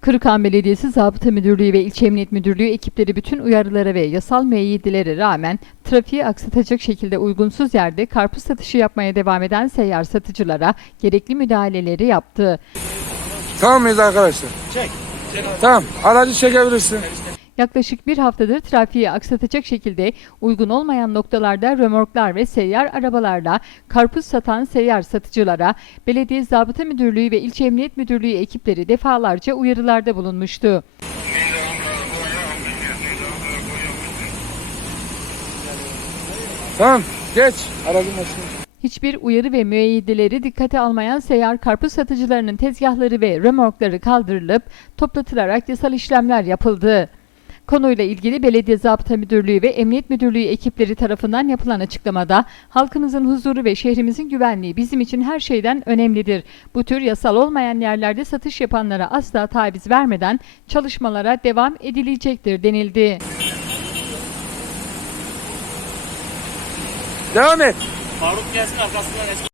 Kırıkhan Belediyesi Zabıta Müdürlüğü ve İlçe Emniyet Müdürlüğü ekipleri bütün uyarılara ve yasal müeyyidelere rağmen trafiği aksatacak şekilde uygunsuz yerde karpuz satışı yapmaya devam eden seyyar satıcılara gerekli müdahaleleri yaptı. Tamam mıyız arkadaşlar? Çek. Tamam. Aracı çekebilirsin. Yaklaşık bir haftadır trafiği aksatacak şekilde uygun olmayan noktalarda römorklar ve seyyar arabalarla karpuz satan seyyar satıcılara Belediye Zabıta Müdürlüğü ve İlçe Emniyet Müdürlüğü ekipleri defalarca uyarılarda bulunmuştu. Tamam. Geç. Aracın başına. Hiçbir uyarı ve müeyyideleri dikkate almayan seyyar karpuz satıcılarının tezgahları ve römorkları kaldırılıp toplatılarak yasal işlemler yapıldı. Konuyla ilgili Belediye Zabıta Müdürlüğü ve Emniyet Müdürlüğü ekipleri tarafından yapılan açıklamada halkımızın huzuru ve şehrimizin güvenliği bizim için her şeyden önemlidir. Bu tür yasal olmayan yerlerde satış yapanlara asla taviz vermeden çalışmalara devam edilecektir denildi. Devam et. Faruk gelsin arkasından